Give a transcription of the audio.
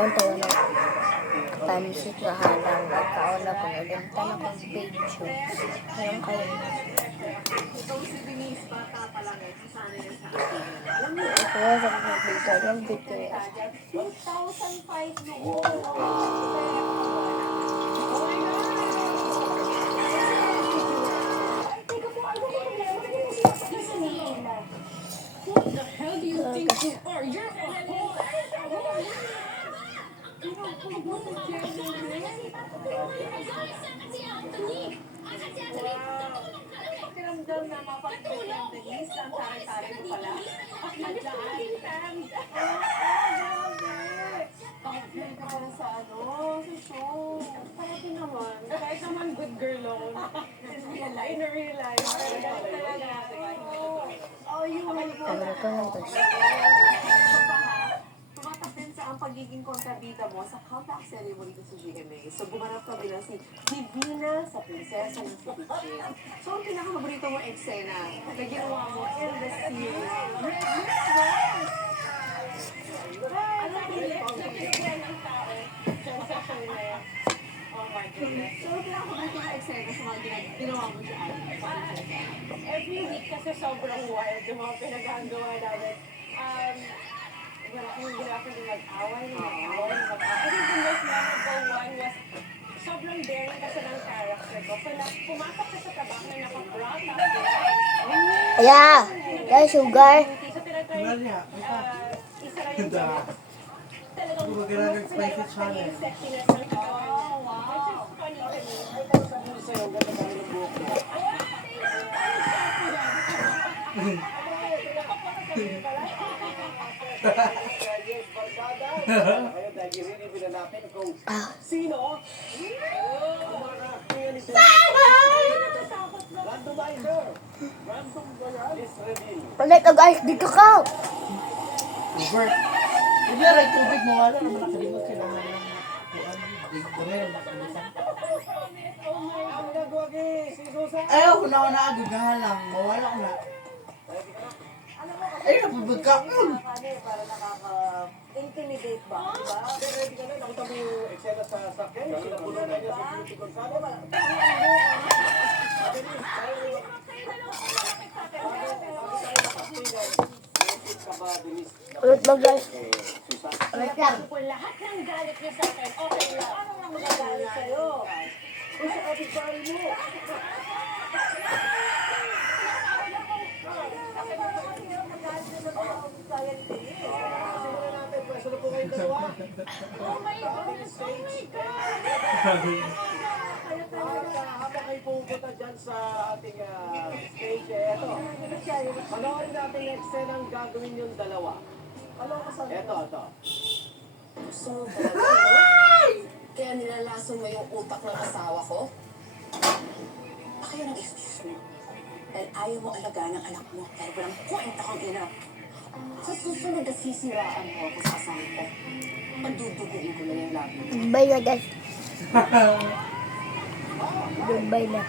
kaon tayo na tansit na halang kaon na kung ilimtan na kong video. Alam kayo na. Ito sa mga video. Yung video yan. 2005 noon. What the hell do you think you are? You're a whore! Pakiramdam na mapag-ibig ng Denise, ang taray-taray mo pala. At naglaan. Bakit ka pala sa sa show? Parati naman. Kahit naman good girl ako. In real life. Talaga. Oh, you will go. Ito lang to. Tumatak din sa ang pagiging kontrabida mo sa comeback ceremony ko sa GMA. So, gumanap ka bilang si Divina sa Prinsesa ng Ceviche. So, ang pinakapaborito mo eksena na ginawa mo in the series. Ano pinipigyan ng tao dyan sa show na yan? Oh my goodness. So, ang pinakapaborito mo eksena sa mga ginawa mo dyan? Every week kasi sobrang wild yung mga pinag-agawa namin. Wala akong ginagawa din mag-away. I think the most memorable one was sobrang daring kasi ng character ko. So, pumasok ka sa tabak na naka-brought up. Yeah! Guys, sugar. So, tinatry, isa lang yung talagang spicy challenge. sexiness ng katawan. Which is funny to me. Sino? Palit na guys, dito ka! Bert, hindi rin tubig mo. Wala naman nakalimot sila na yung ayaw ko na ako naagagalang. Mawala ko na. Ay, napabag ka ko. Para nakaka-intimidate ba? Diba? Ready ka na, nakita mo yung eksena sa sakyan, yung sinabulunan niya sa beauty Gonzalo. Ulit lang guys. Ulit lang. Kung lahat ng galit niya sa akin, okay lang. Ano nang magagalit sa'yo? Kung sa kapitbahay mo. Simulan natin, pwesto na po kayong dalawa. Oh my goodness! Oh my God! Habang kayo pupunta dyan sa ating stage, eto. Panoorin natin yung eksena ang gagawin yung dalawa. Eto. Gusto mo talaga, kaya nilalason mo yung utak ng asawa ko? Kaya nag-excuse mo. Dahil ayaw mo alagaan ng anak mo. Dahil walang kwenta kang ina. Sa susunod na sisiraan mo ako sa asawa ko. Paduduguin ko na yung labi. Bye na guys. Goodbye na.